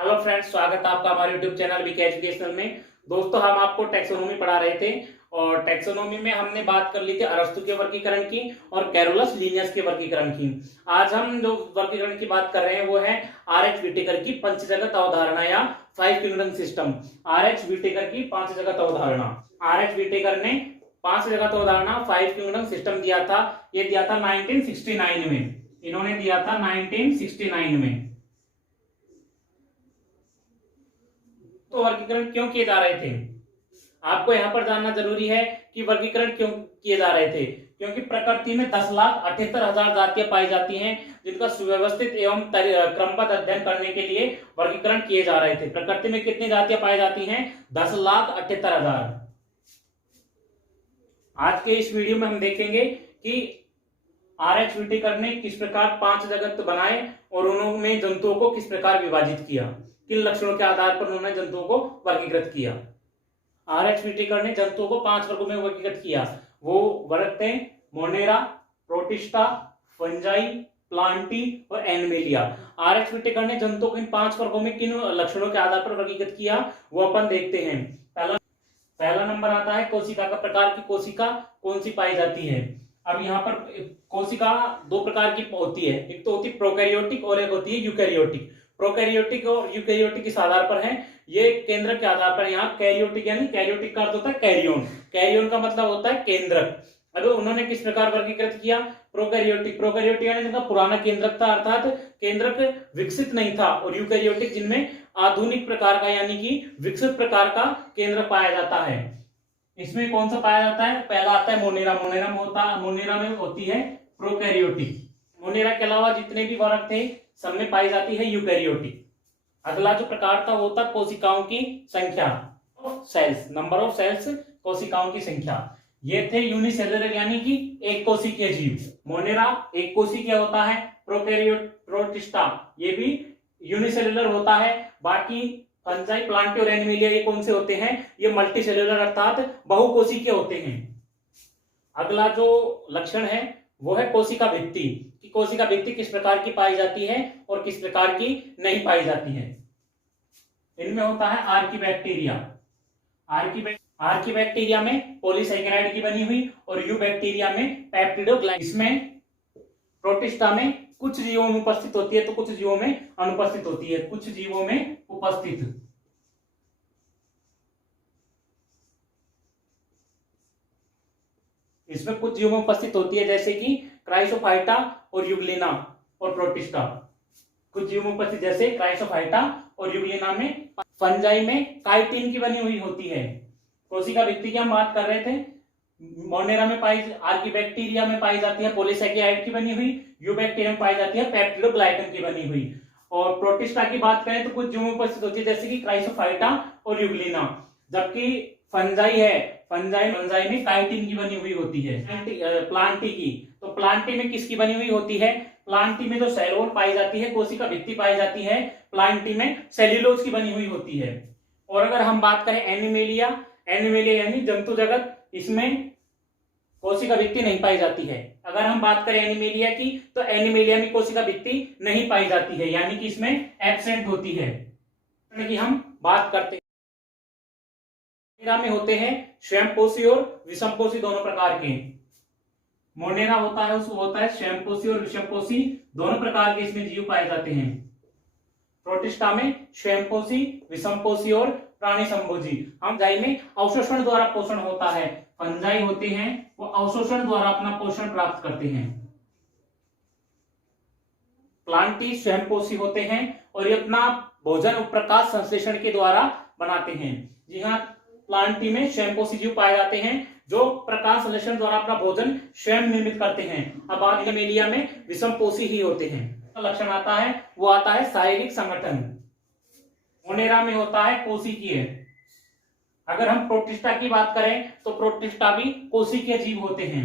Hello friends, स्वागत है आपका हमारे यूट्यूब चैनल बीके एजुकेशनल में। दोस्तों, हम आपको टैक्सोनॉमी पढ़ा रहे थे और टैक्सोनॉमी में हमने बात कर ली थी अरस्तु के वर्गीकरण की और कैरोलस लिनियस के वर्गीकरण की। आज हम जो वर्गीकरण की बात कर रहे हैं वो है आर.एच. व्हिटेकर की पंचजगत अवधारणा या 5 किंगडम सिस्टम। आर.एच. व्हिटेकर की पांच जगत अवधारणा। आर.एच. व्हिटेकर ने पांच जगत अवधारणा 5 किंगडम सिस्टम दिया था। ये दिया था 1969 में। इन्होंने दिया था 1969 में। तो वर्गीकरण क्यों किए जा रहे थे, आपको यहां पर जानना जरूरी है कि वर्गीकरण क्यों किए जा रहे थे। क्योंकि प्रकृति में 10,78,000 जातियां पाई जाती हैं, जिनका सुव्यवस्थित एवं क्रमबद्ध अध्ययन करने के लिए वर्गीकरण किए जा रहे थे। प्रकृति में कितनी जातियां पाई जाती हैं? 10,78,000। आज के इस वीडियो में हम देखेंगे कि आर.एच. व्हिटेकर ने किस प्रकार पांच जगत बनाए और उन्होंने जंतुओं को किस प्रकार विभाजित किया, किन लक्षणों के आधार पर उन्होंने जंतुओं को वर्गीकृत किया। आर.एच. व्हिटेकर ने जंतुओं को 5 वर्गों में वर्गीकृत किया। वो वर्ग थे मोनेरा, प्रोटिस्टा, फंजाई, प्लांटी और एनिमेलिया। आर.एच. व्हिटेकर ने जंतुओं को इन 5 वर्गों में किन लक्षणों के आधार पर वर्गीकृत किया, वो अपन देखते हैं। पहला नंबर आता है कोशिका का प्रकार की कोशिका कौन सी पाई जाती है। अब यहाँ पर कोशिका दो प्रकार की होती है, एक तो होती है प्रोकैरियोटिक और एक होती है यूकैरियोटिक। प्रोकैरियोटिक और यूकैरियोटिक इस आधार पर है, ये केंद्र के आधार पर। यहाँ कैरियोटिक यानी कैरियोटिक का अर्थ होता है कैरियोन, कैरियोन का मतलब होता है केंद्रक। अब उन्होंने किस प्रकार वर्गीकृत किया? प्रोकैरियोटिक, प्रोकैरियोटिक यानी जिनका पुराना केंद्रक था, अर्थात केंद्रक विकसित नहीं था, और यूकैरियोटिक जिनमें आधुनिक प्रकार का यानी कि विकसित प्रकार का केंद्र पाया जाता है। इसमें कौन सा पाया जाता है? पहला आता है मोनेरा। मोनेरा में होती है प्रोकैरियोटिक। मोनेरा के अलावा जितने भी वर्ग थे सब में पाई जाती है यूकैरियोटिक। अगला जो प्रकार था वो था कोशिकाओं की संख्या, सेल्स, नंबर ऑफ सेल्स, कोशिकाओं की संख्या। ये थे यूनिसेलुलर यानी कि एक कोशिकीय जीव। मोनेरा एक कोशिकीय होता है, प्रोटिस्टा ये भी यूनिसेलुलर होता है। बाकी फंजाई, प्लांटी और एनिमेलिया ये कौन से होते हैं? ये मल्टी सेलुलर अर्थात बहुकोशिकीय होते हैं। अगला जो लक्षण है वो है कोशिका भित्ति, कि कोशिका भित्ति किस प्रकार की पाई जाती है और किस प्रकार की नहीं पाई जाती है। इनमें होता है आर्कीबैक्टीरिया। आर्कीबैक्टीरिया में पॉलीसैकेराइड की बनी हुई और यूबैक्टीरिया में पेप्टिडोग्लाइकन। इसमें प्रोटिस्टा में कुछ जीवों में उपस्थित होती है तो कुछ जीवों में अनुपस्थित होती है। कुछ जीवों में उपस्थित, इसमें कुछ जीवों में उपस्थित होती है, जैसे कि क्राइसोफाइटा और यूग्लिना और प्रोटिस्टा। कुछ जीवों में उपस्थित जैसे क्राइसोफाइटा और यूग्लिना में। फंजाई में काइटिन की बनी हुई होती है। कोशिका भित्ति की हम बात कर रहे थे, मोनेरा में आर्कीबैक्टीरिया में पाई जाती है पॉलीसैकेराइड की बनी हुई, यूबैक्टीरिया में पाई जाती है पेप्टिडोग्लाइकन की बनी हुई। और प्रोटिस्टा की बात करें तो कुछ जीवों में उपस्थित होती है, जैसे कि क्राइसोफाइटा और यूग्लिना। जबकि फंजाई है, फंजाई में काइटिन की बनी हुई होती है। प्लांटी की, तो प्लांटी में किसकी बनी हुई होती है? प्लांटी में जो सेल पाई जाती है, कोशिका भित्ति पाई जाती है, प्लांटी में सेल्यूलोज की बनी हुई होती है। और अगर हम बात करें एनिमेलिया, एनिमेलिया यानी जंतु जगत, इसमें कोशिका भित्ति नहीं पाई जाती है। अगर हम बात करें एनिमेलिया की तो एनिमेलिया में कोशिका भित्ति नहीं पाई जाती है, यानी कि इसमें एब्सेंट होती है। कि हम बात करते में होते हैं स्वयंपोषी और विषमपोषी दोनों प्रकार के। मोनेरा होता है उसको होता है स्वयंपोषी और विषमपोषी दोनों प्रकार के इसमें जीव पाए जाते हैं। प्रोटिस्टा में स्वयंपोषी, विषमपोषी और प्राणी संभोजी। फंजाई में अवशोषण द्वारा पोषण होता है। फंजाई होते हैं वो अवशोषण द्वारा अपना पोषण प्राप्त करते हैं। प्लांटी स्वयंपोषी होते हैं और ये अपना भोजन प्रकाश संश्लेषण के द्वारा बनाते हैं। जी हाँ, प्लांटी में स्वयंपोषी जीव पाए जाते हैं जो प्रकाश संश्लेषण द्वारा अपना भोजन स्वयं निर्मित करते हैं। अब एनिमेलिया में विषमपोषी ही होते हैं। लक्षण आता है वो आता है शारीरिक संगठन। मोनेरा में होता है कोशिकीय। अगर हम प्रोटिस्टा की बात करें तो प्रोटिस्टा भी कोशिकीय जीव होते हैं।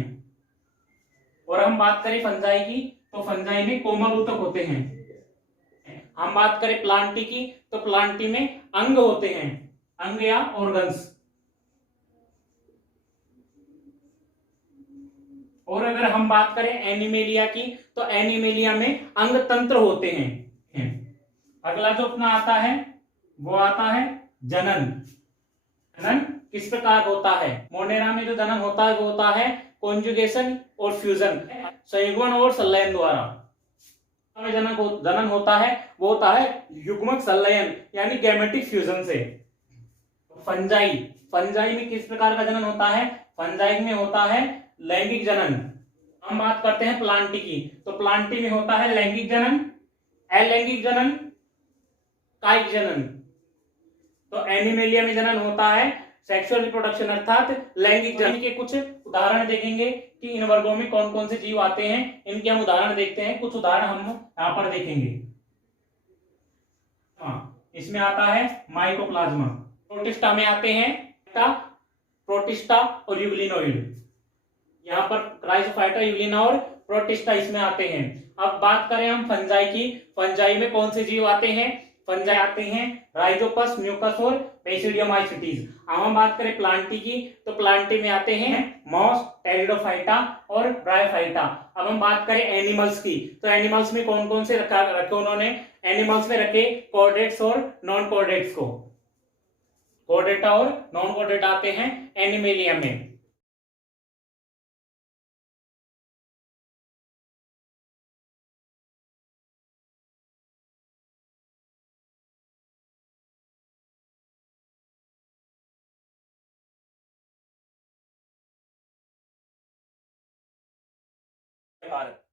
और हम बात करें फंजाई की तो फंजाई में कोमल ऊतक होते हैं। हम बात करें प्लांटी की तो प्लांटी में अंग होते हैं, अंग या ऑर्गन्स। और अगर हम बात करें एनिमेलिया की तो एनिमेलिया में अंग तंत्र होते हैं। अगला जो अपना आता है वो आता है जनन। जनन किस प्रकार होता है? मोनेरा में जो जनन होता है वो होता है कॉन्जुगेशन और फ्यूजन, संयुग्मन और संलयन द्वारा। में जनन होता है वो होता है युग्मक संलयन यानी गैमेटिक फ्यूजन से। फंजाई, फंजाई में किस प्रकार का जनन होता है? फंजाई में होता है लैंगिक जनन। हम बात करते हैं प्लांटी की, तो प्लांटी में होता है लैंगिक जनन, अलैंगिक जनन, कायिक जनन। तो एनिमेलिया में जनन होता है सेक्सुअल रिप्रोडक्शन अर्थात लैंगिक जनन के कुछ उदाहरण देखेंगे कि इन वर्गों में कौन कौन से जीव आते हैं, इनके हम उदाहरण देखते हैं। कुछ उदाहरण हम यहाँ पर देखेंगे। इसमें आता है माइकोप्लाज्मा। प्रोटिस्टा में आते हैं प्रोटिस्टा और यूग्लिनोइड। यहाँ पर क्राइसोफाइटा, यूग्लिना और प्रोटिस्टा इसमें आते हैं। अब बात करें हम फंजाई की, फंजाई में कौन से जीव आते हैं? फंजाई आते हैं राइजोपस, म्यूकस और बेसिडियम आइसिटीज। अब हम बात करें प्लांटी की, तो प्लांटी में आते हैं मॉस, टेरिडोफाइटा और ब्रायोफाइटा। अब हम बात करें एनिमल्स की, तो एनिमल्स में कौन कौन से रखे उन्होंने? एनिमल्स में रखे कॉर्डेट्स और नॉन कॉर्डेट्स को। कॉर्डेटा और नॉन कॉर्डेटा आते हैं एनिमेलिया में। भारत